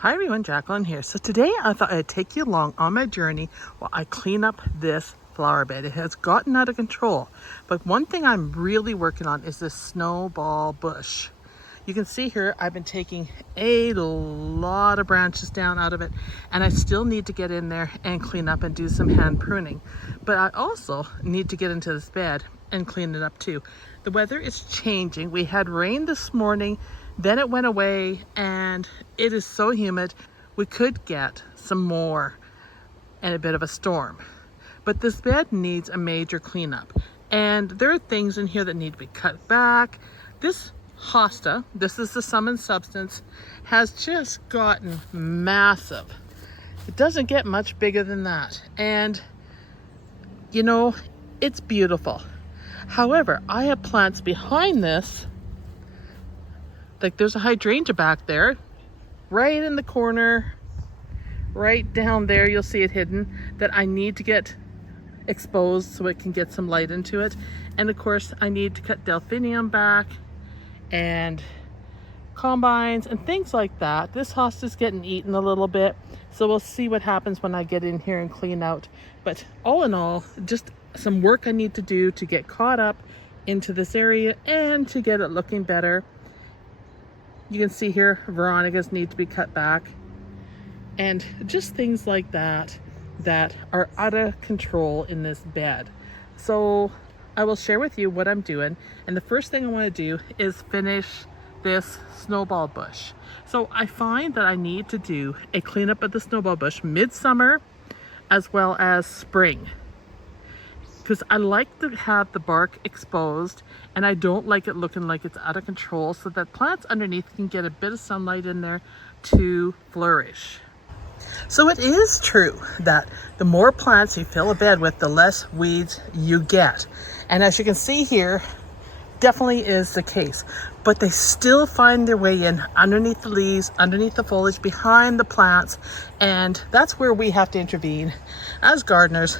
Hi everyone, Jacqueline here. So today I thought I'd take you along on my journey while I clean up this flower bed. It has gotten out of control, but one thing I'm really working on is this snowball bush. You can see here I've been taking a lot of branches down out of it, and I still need to get in there and clean up and do some hand pruning. But I also need to get into this bed and clean it up too. The weather is changing. We had rain this morning, then it went away, and it is so humid. We could get some more and a bit of a storm. But this bed needs a major cleanup. And there are things in here that need to be cut back. This hosta, this is the sum and substance, has just gotten massive. It doesn't get much bigger than that. And you know, it's beautiful. However, I have plants behind this. Like there's a hydrangea back there, right in the corner, right down there, you'll see it hidden, that I need to get exposed so it can get some light into it. And of course, I need to cut delphinium back and combines and things like that. This hosta's getting eaten a little bit, so we'll see what happens when I get in here and clean out. But all in all, just some work I need to do to get caught up into this area and to get it looking better. You can see here, veronicas need to be cut back, and just things like that that are out of control in this bed. So I will share with you what I'm doing. And the first thing I want to do is finish this snowball bush. So I find that I need to do a cleanup of the snowball bush midsummer as well as spring, because I like to have the bark exposed and I don't like it looking like it's out of control, so that plants underneath can get a bit of sunlight in there to flourish. So it is true that the more plants you fill a bed with, the less weeds you get. And as you can see here, definitely is the case. But they still find their way in underneath the leaves, underneath the foliage, behind the plants. And that's where we have to intervene as gardeners.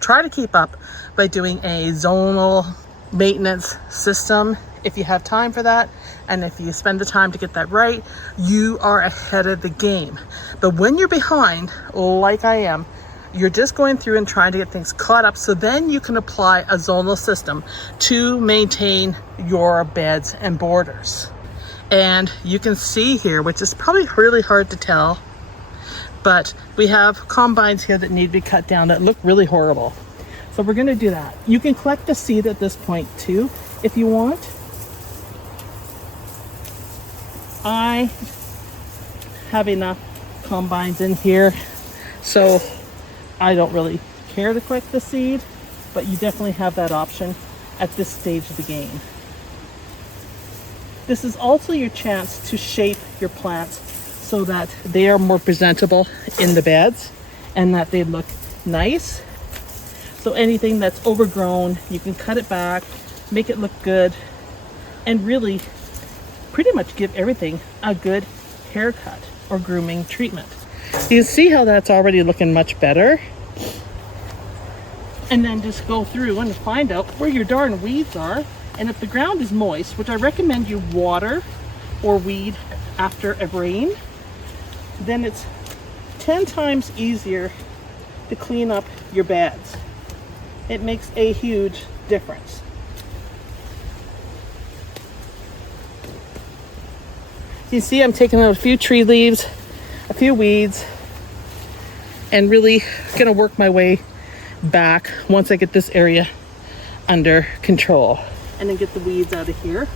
Try to keep up by doing a zonal maintenance system if you have time for that, and if you spend the time to get that right, you are ahead of the game. But when you're behind, like I am, you're just going through and trying to get things caught up, so then you can apply a zonal system to maintain your beds and borders. And you can see here, which is probably really hard to tell, but we have combines here that need to be cut down that look really horrible. So we're going to do that. You can collect the seed at this point too, if you want. I have enough combines in here, so I don't really care to collect the seed, but you definitely have that option at this stage of the game. This is also your chance to shape your plants so that they are more presentable in the beds and that they look nice. So anything that's overgrown, you can cut it back, make it look good, and really pretty much give everything a good haircut or grooming treatment. You can see how that's already looking much better. And then just go through and find out where your darn weeds are. And if the ground is moist, which I recommend you water or weed after a rain, then it's 10 times easier to clean up your beds. It makes a huge difference. You see I'm taking out a few tree leaves, a few weeds, and really gonna work my way back once I get this area under control. And then get the weeds out of here.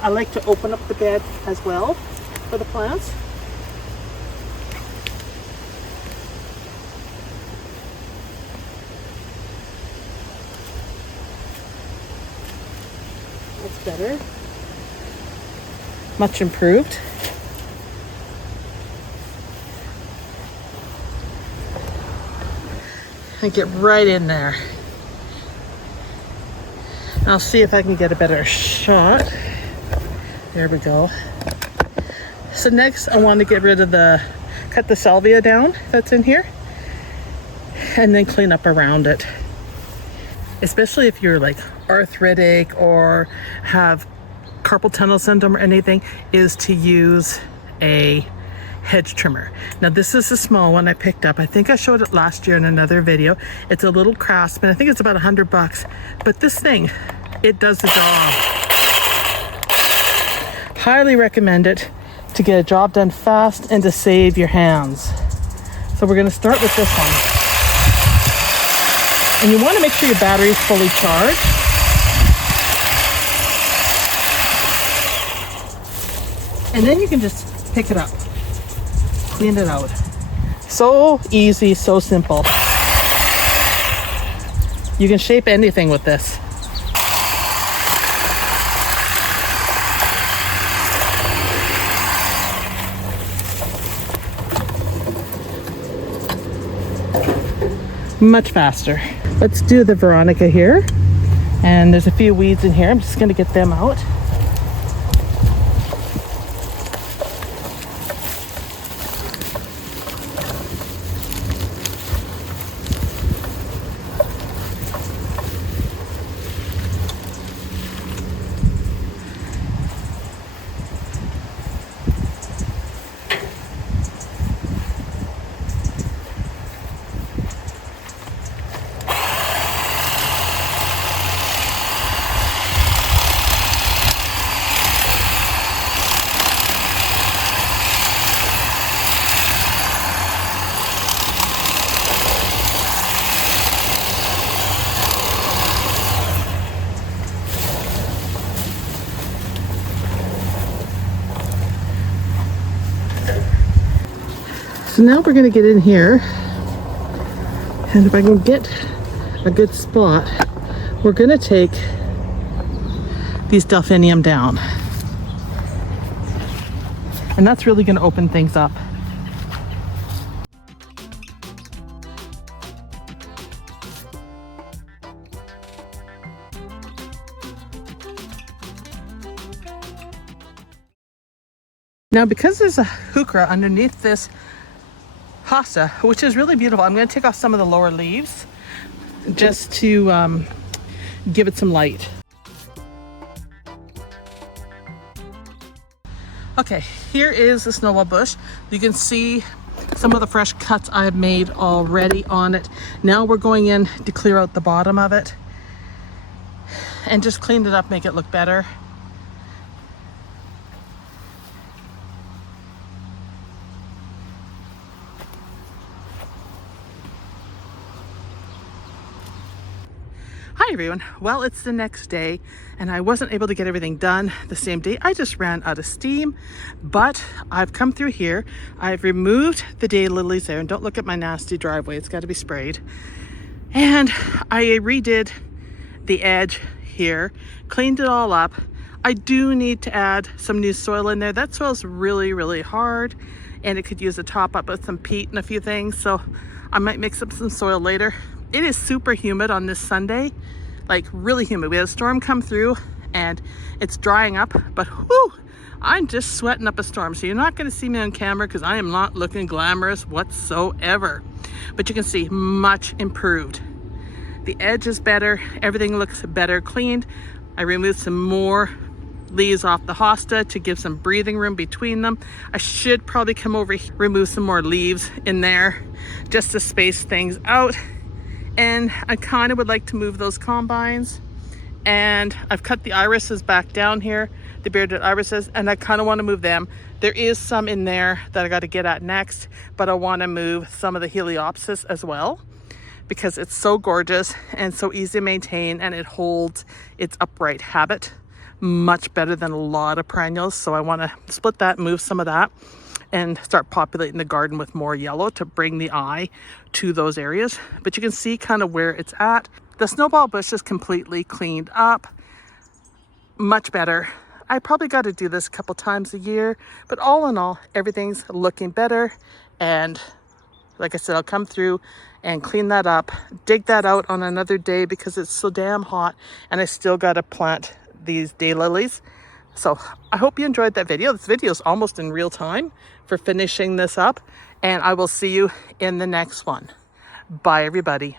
I like to open up the bed as well for the plants. That's better. Much improved. And get right in there. And I'll see if I can get a better shot. There we go. So next I want to get rid of cut the salvia down that's in here, and then clean up around it. especially if you're like arthritic or have carpal tunnel syndrome or anything, is to use a hedge trimmer. Now this is a small one I picked up. I think I showed it last year in another video. It's a little Craftsman. I think it's about $100, but this thing, it does the job. Highly recommend it to get a job done fast and to save your hands. So we're going to start with this one. And you want to make sure your battery is fully charged. And then you can just pick it up, clean it out. So easy, so simple. You can shape anything with this. Much faster. Let's do the Veronica here. And there's a few weeds in here. I'm just going to get them out. So now we're going to get in here, and if I can get a good spot, we're going to take these delphinium down. And that's really going to open things up. Now, because there's a heuchera underneath this hosta, which is really beautiful, I'm going to take off some of the lower leaves just to give it some light. Okay, here is the snowball bush. You can see some of the fresh cuts I've made already on it. Now we're going in to clear out the bottom of it and just clean it up, make it look better. Hi everyone. Well, it's the next day and I wasn't able to get everything done the same day. I just ran out of steam, but I've come through here. I've removed the daylilies there, and don't look at my nasty driveway. It's got to be sprayed. And I redid the edge here, cleaned it all up. I do need to add some new soil in there. That soil's really, really hard and it could use a top up with some peat and a few things. So I might mix up some soil later. It is super humid on this Sunday, like really humid. We had a storm come through and it's drying up, but whew, I'm just sweating up a storm. So you're not going to see me on camera because I am not looking glamorous whatsoever. But you can see much improved. The edge is better. Everything looks better cleaned. I removed some more leaves off the hosta to give some breathing room between them. I should probably come over here, remove some more leaves in there just to space things out. And I kind of would like to move those combines, and I've cut the irises back down here, the bearded irises, and I kind of want to move them. There is some in there that I got to get at next, but I want to move some of the Heliopsis as well because it's so gorgeous and so easy to maintain, and it holds its upright habit much better than a lot of perennials. So I want to split that, move some of that, and start populating the garden with more yellow to bring the eye to those areas. But you can see kind of where it's at. The snowball bush is completely cleaned up, much better. I probably got to do this a couple times a year, but all in all, everything's looking better. And like I said, I'll come through and clean that up, dig that out on another day because it's so damn hot, and I still got to plant these daylilies. So I hope you enjoyed that video. This video is almost in real time for finishing this up, and I will see you in the next one. Bye everybody.